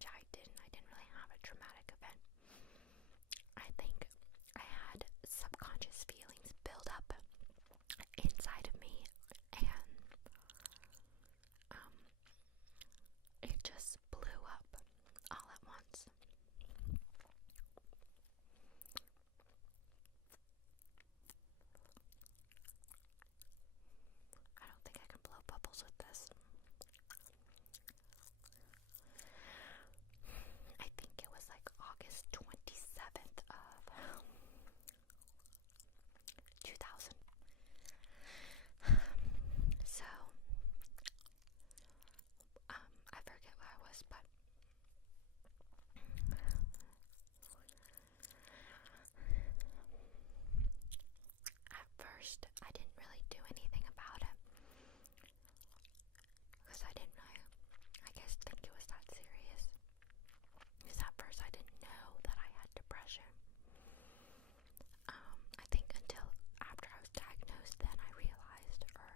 which I didn't. I didn't really have a traumatic event. I think I had subconscious feelings build up inside of me, and it just blew up all at once. I don't think I can blow bubbles with this. I think it was like August 27th of 2000. So, I forget where I was, but at first I didn't really do anything about it because I didn't really, I guess, think it was that serious. Because at first I didn't know that I had depression. I think until after I was diagnosed, then I realized, or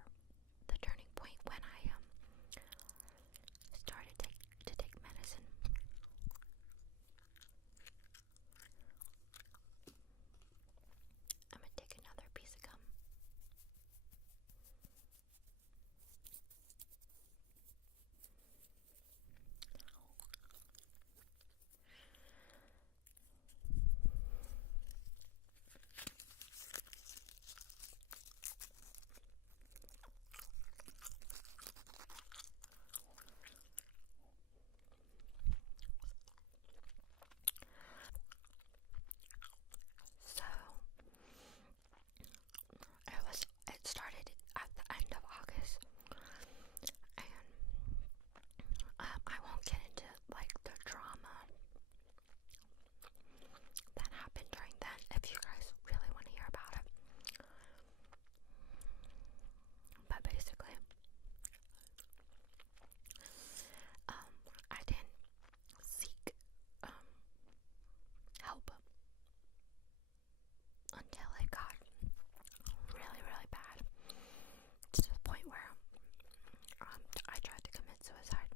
the turning point when I started to take medicine. I'm gonna take another piece of gum. So it started at the end of August, and I won't get into like the drama that happened during then if you guys really want to hear about it. But basically, I didn't seek help until it got really, really bad, to the point where I tried to commit suicide.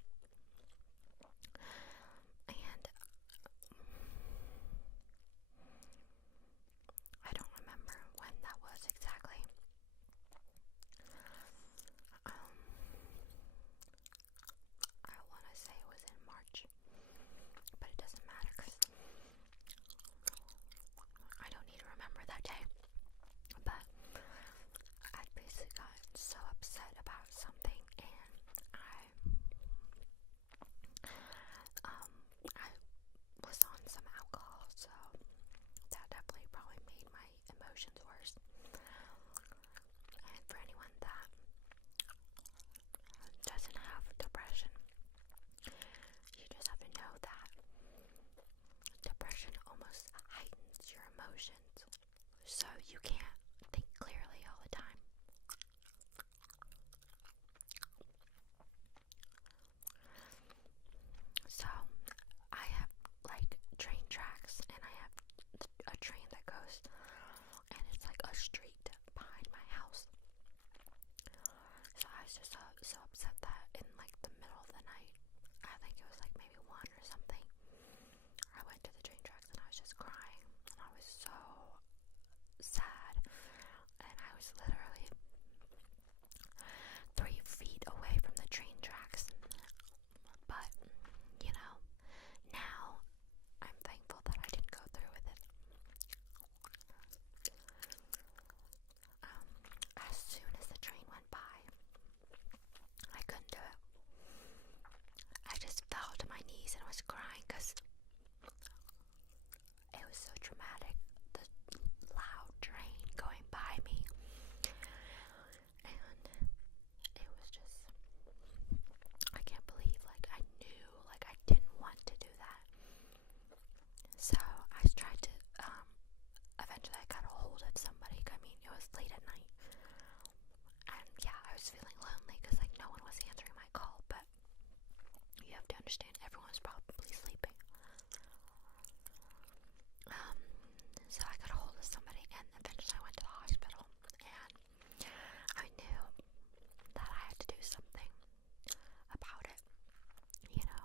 And I don't remember when that was exactly. I want to say it was in March, but it doesn't matter because I don't need to remember that day. But I basically got so upset about something, and I was on some alcohol, so that definitely probably made my emotions worse. And for anyone that doesn't have depression, you just have to know that depression almost heightens your emotions, so you can't think clearly all the time. So I have like train tracks, and I have a train that goes, and it's like a street behind my house. So I was just so upset that in like the middle of the night, I think it was like maybe 1 or something, I went to the train tracks and I was just crying, and I was so sad, and I was literally 3 feet away from the train tracks. But you know, now I'm thankful that I didn't go through with it. As soon as the train went by, I couldn't do it. I just fell to my knees and was crying because it was so traumatic. The loud train going by me, and it was just, I can't believe, like, I knew, like, I didn't want to do that. So I tried to, eventually I got a hold of somebody. I mean, it was late at night, and yeah, I was feeling lonely because like no one was answering my call, but you have to understand everyone was probably sleeping. So I got a hold of somebody, and eventually I went to the hospital, and I knew that I had to do something about it, you know.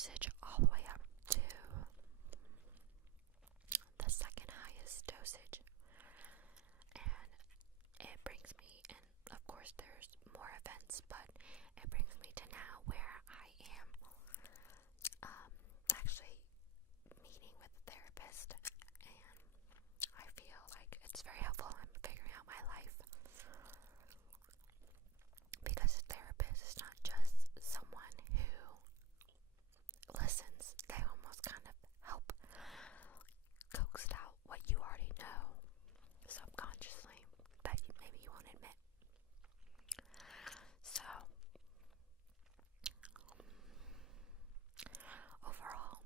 dosage all the way up to the second highest dosage, and it brings me, and of course there's more events, but it brings me to now where I am actually meeting with a therapist, and I feel like it's very helpful in figuring out my life, because a therapist is not just someone who listens. They almost kind of help coax out what you already know subconsciously that maybe you won't admit. So overall,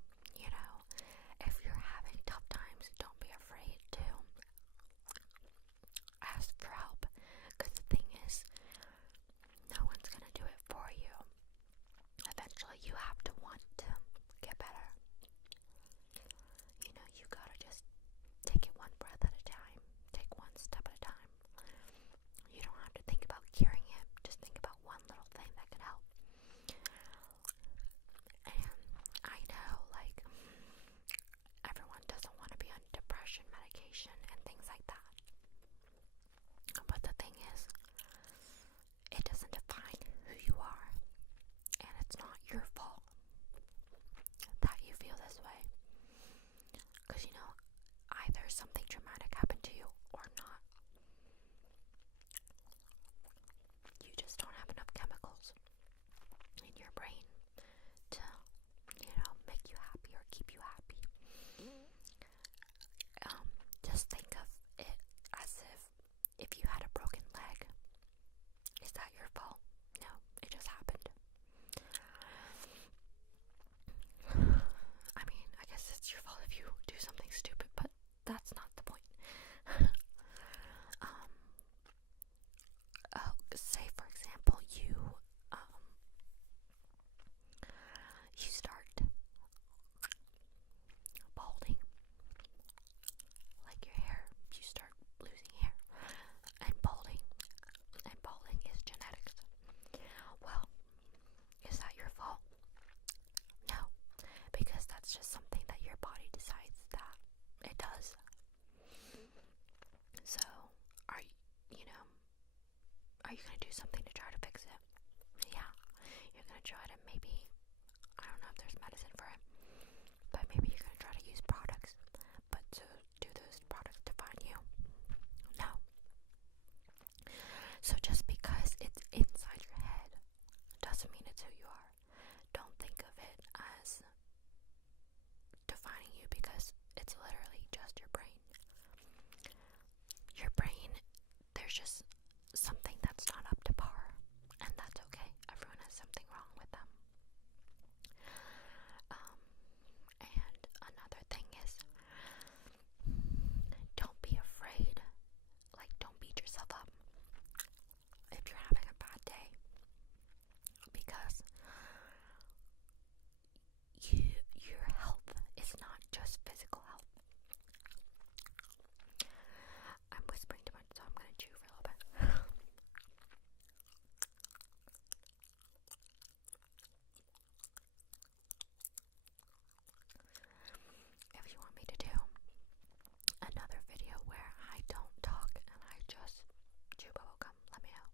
if you're having tough times, don't be afraid to ask for help, because the thing is, no one's gonna do it for you. Eventually you have to want to get better. You gotta just take it one breath at a time, take one step at a time. You don't have to think about curing it, just think about one little thing that could help. And I know, like, everyone doesn't want to be on depression medication and things like that, but the thing is, it doesn't define who you are, and it's not your fault that you feel this way, because either something traumatic happened to you or not. You just don't have enough chemicals in your brain to make you happy or keep you happy. Just think of it as if you had a broken leg. Is that your fault? No, it just happened. I mean, I guess it's your fault if you do something stupid, but that's not the point. Say for example, you start balding, like your hair, you start losing hair, and balding is genetics. Well, is that your fault? No, because that's just something that your body decides that it does. So, are you gonna do something to try to fix it? Yeah, you're gonna try to, maybe, I don't know if there's medicine for it, but maybe you're gonna try to use products, but to do those products define you? No. So just because it's inside your head doesn't mean it's who you are. Don't think of it as defining you, because it's literally just your brain. Your brain, there's just something that's not up to par, and that's okay. Everyone has something wrong with them. And another thing is, don't be afraid. Like, don't beat yourself up if you're having a bad day, because your health is not just physical health. I'm whispering too much, so I'm gonna chew for a little bit. If you want me to do another video where I don't talk and I just chew bubblegum, let me know.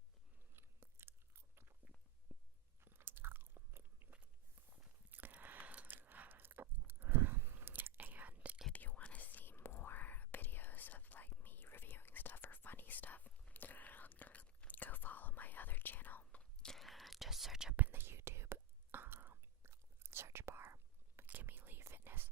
And if you want to see more videos of like me reviewing stuff or funny stuff, go follow my other channel. Just search up in the YouTube search bar, Kimmy Lee Fitness.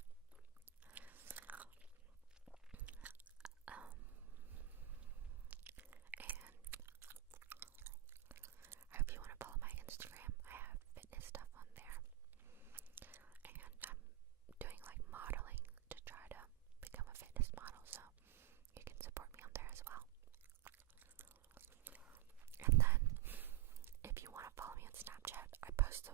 And if you want to follow my Instagram, I have fitness stuff on there. And I'm doing like modeling to try to become a fitness model, so you can support me on there as well. And then if you want to follow me on Snapchat, I post